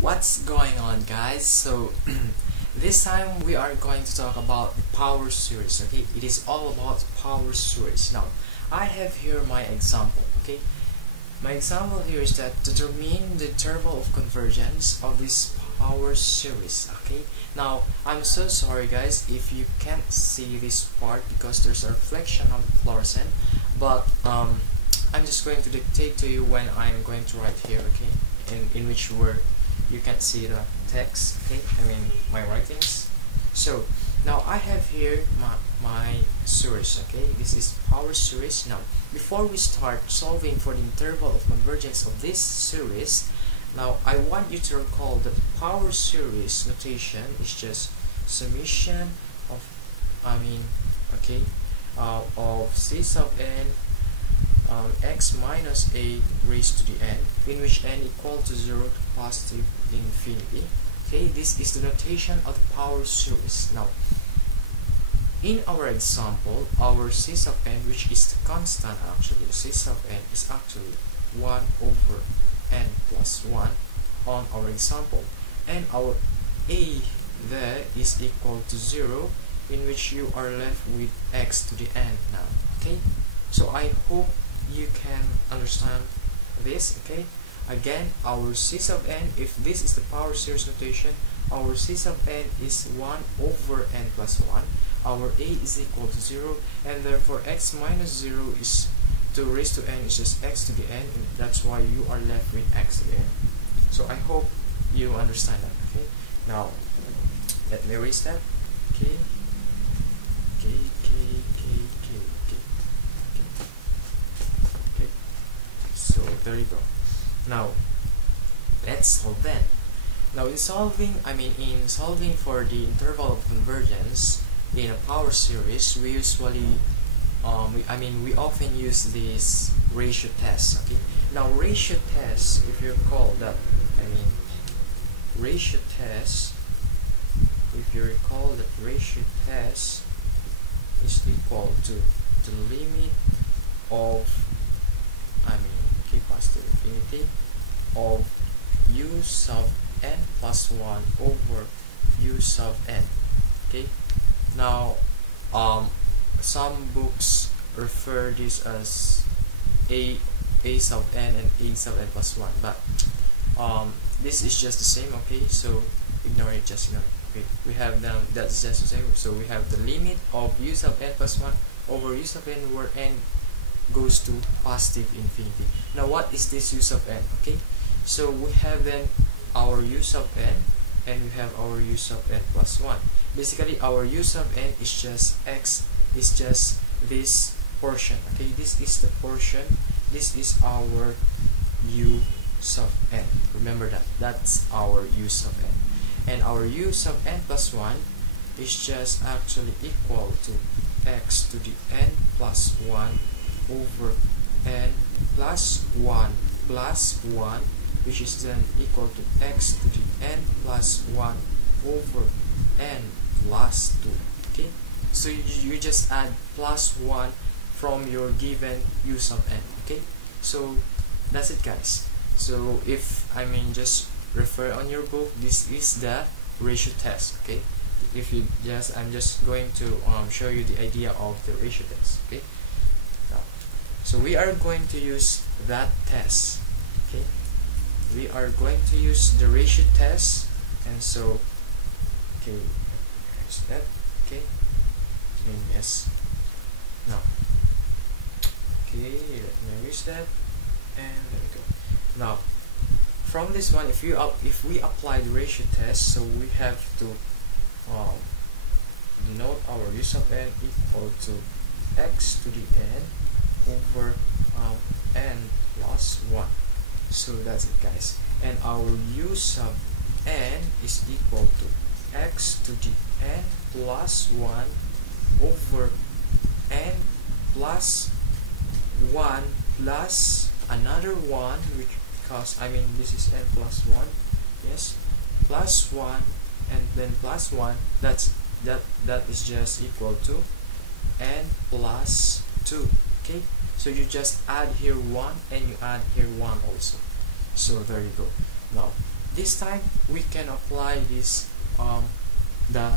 What's going on, guys? So this time we are going to talk about the power series. Okay, it is all about power series. Now I have here my example. Okay, my example here is that determine the interval of convergence of this power series. Okay, now I'm so sorry guys if you can't see this part because there's a reflection of the fluorescent, but I'm just going to dictate to you when I'm going to write here. Okay, in which word you can see the text. Okay, I mean my writings. So now I have here my series. Okay, this is power series. Now before we start solving for the interval of convergence of this series, now I want you to recall that the power series notation is just summation of of c sub n x minus a raised to the n, in which n equal to 0 to positive infinity. Okay, this is the notation of the power series. Now in our example, our c sub n, which is the constant, actually c sub n is actually 1 over n plus 1 on our example, and our a there is equal to 0, in which you are left with x to the n now. Okay, so I hope you can understand this. Okay, again, our c sub n, if this is the power series notation, our c sub n is 1 over n plus 1, our a is equal to 0, and therefore x minus 0 is to raise to n is just x to the n, and that's why you are left with x to the n. So I hope you understand that. Okay, now let me erase that. Okay, so there you go. Now let's solve that. Now in solving for the interval of convergence in a power series, we usually we often use this ratio test. Okay, now ratio test, if you recall that, ratio test is equal to the limit of positive infinity of u sub n plus 1 over u sub n. Okay, now some books refer this as a sub n and a sub n plus 1, but this is just the same. Okay, so ignore it, just ignore it. Okay, we have now that's just the same. So we have the limit of u sub n plus 1 over u sub n, where n goes to positive infinity. Now what is this u sub n? Okay, so we have then our u sub n, and we have our u sub n plus 1. Basically our u sub n is just x, is just this portion. Okay, this is the portion, this is our u sub n. Remember that, that's our u sub n, and our u sub n plus 1 is just actually equal to x to the n plus 1 over n plus 1 plus 1, which is then equal to x to the n plus 1 over n plus 2. Okay, so you just add plus 1 from your given u sub n. Okay, so that's it guys. So if just refer on your book, this is the ratio test. Okay, if you just, I'm just going to show you the idea of the ratio test. Okay, now so we are going to use that test. Okay, we are going to use the ratio test, and so okay, there's that. Okay, yes, no, okay, let me erase that, and there we go. Now from this one, if we apply the ratio test, so we have to denote our u sub n equal to x to the n over n plus 1. So that's it guys, and our u sub n is equal to x to the n plus 1 over n plus 1 plus another 1, which, because this is n plus 1, yes, plus 1 and then plus 1, that is just equal to n plus 2. Okay, so you just add here 1 and you add here 1 also. So there you go. Now this time we can apply this the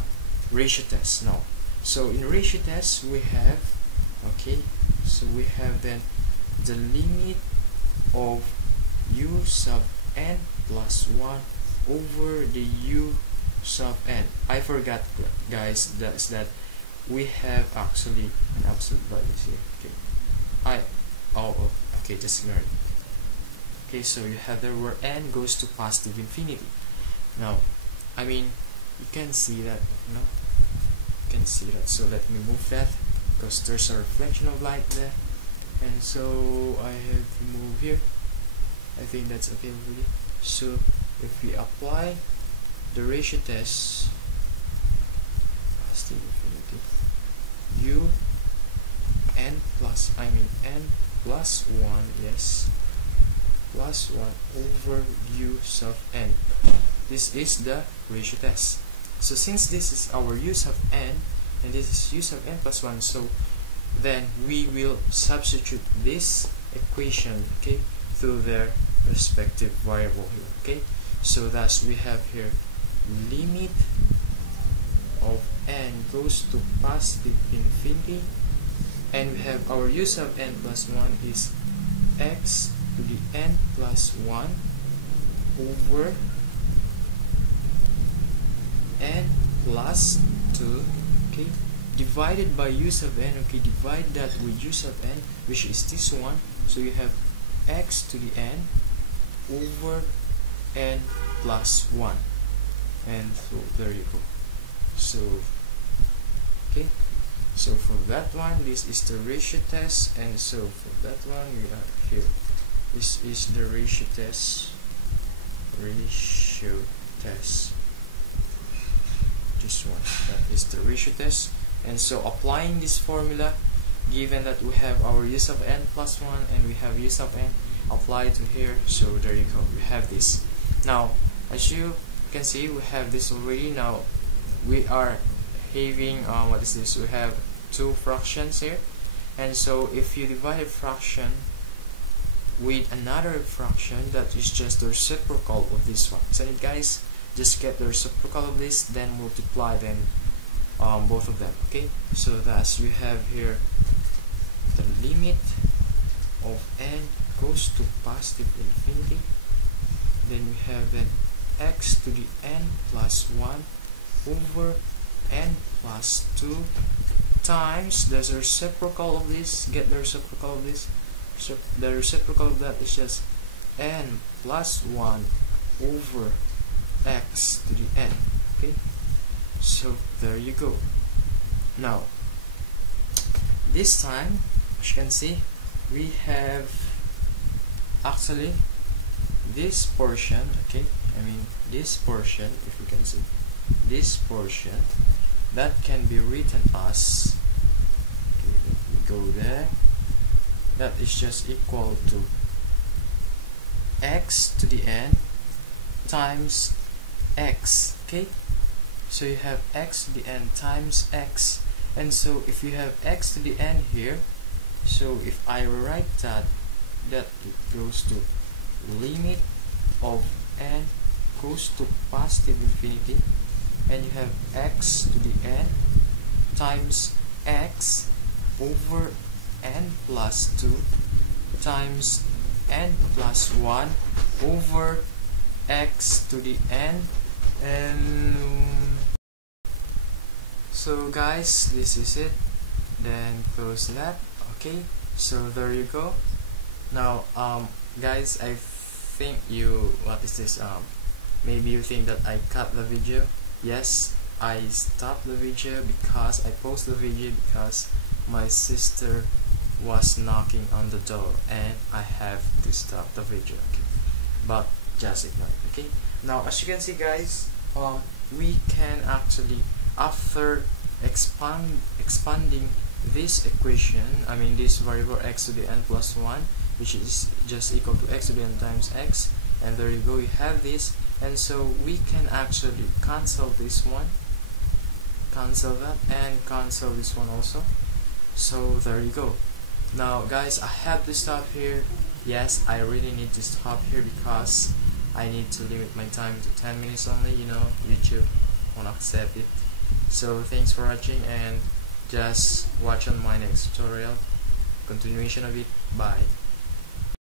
ratio test now. So in ratio test we have, okay, so we have then the limit of u sub n plus 1 over the u sub n. I forgot, guys, that we have actually an absolute value here. Okay, okay, just ignore it. Okay, so you have there where n goes to positive infinity. Now, I mean, you can see that, you know, you can see that. So let me move that because there's a reflection of light there, and so I have to move here. I think that's okay already. So if we apply the ratio test, positive infinity, u n plus, n plus 1, yes, plus 1 over u sub n. This is the ratio test. So since this is our u sub n and this is u sub n plus 1, so then we will substitute this equation, okay, to their respective variable here. Okay, so thus we have here limit of n goes to positive infinity, and we have our u sub n plus 1 is x to the n plus 1 over n plus 2, okay, divided by u sub n. Okay, divide that with u sub n, which is this one, so you have x to the n over n plus 1, and so there you go. So okay, so for that one, this is the ratio test, and so for that one we are here. This is the ratio test. This one, that is the ratio test. And so applying this formula, given that we have our u sub n plus 1 and we have u sub n applied to here, so there you go, we have this. Now as you can see, we have this already. Now we are having what is this, we have two fractions here, and so if you divide a fraction with another fraction, that is just the reciprocal of this one, isn't it, guys? Just get the reciprocal of this, then multiply them, both of them. Okay, so thus we have here the limit of n goes to positive infinity, then we have then x to the n plus 1 over n plus 2 times the reciprocal of this. Get the reciprocal of this. The reciprocal of that is just n plus 1 over x to the n. Okay, so there you go. Now this time, as you can see, we have actually this portion. Okay, this portion, if you can see this portion, that can be written as, okay, let me go there, that is just equal to x to the n times x. Okay, so you have x to the n times x, and so if you have x to the n here, so if I write that it goes to limit of n goes to positive infinity, and you have x to the n times x over n plus 2 times n plus 1 over x to the n. And so guys, this is it. Then close that. Okay, so there you go. Now guys, I think you, what is this, maybe you think that I cut the video. Yes, I stopped the video because I post the video because my sister was knocking on the door and I have to stop the video. Okay, but just ignore it. Okay, now as you can see, guys, we can actually, after expanding this equation, this variable x to the n plus 1, which is just equal to x to the n times x, and there you go, you have this. And so we can actually cancel this one, cancel that, and cancel this one also. So there you go. Now guys, I have to stop here. Yes, I really need to stop here because I need to limit my time to 10 minutes only, YouTube won't accept it. So thanks for watching, and just watch on my next tutorial, continuation of it. Bye.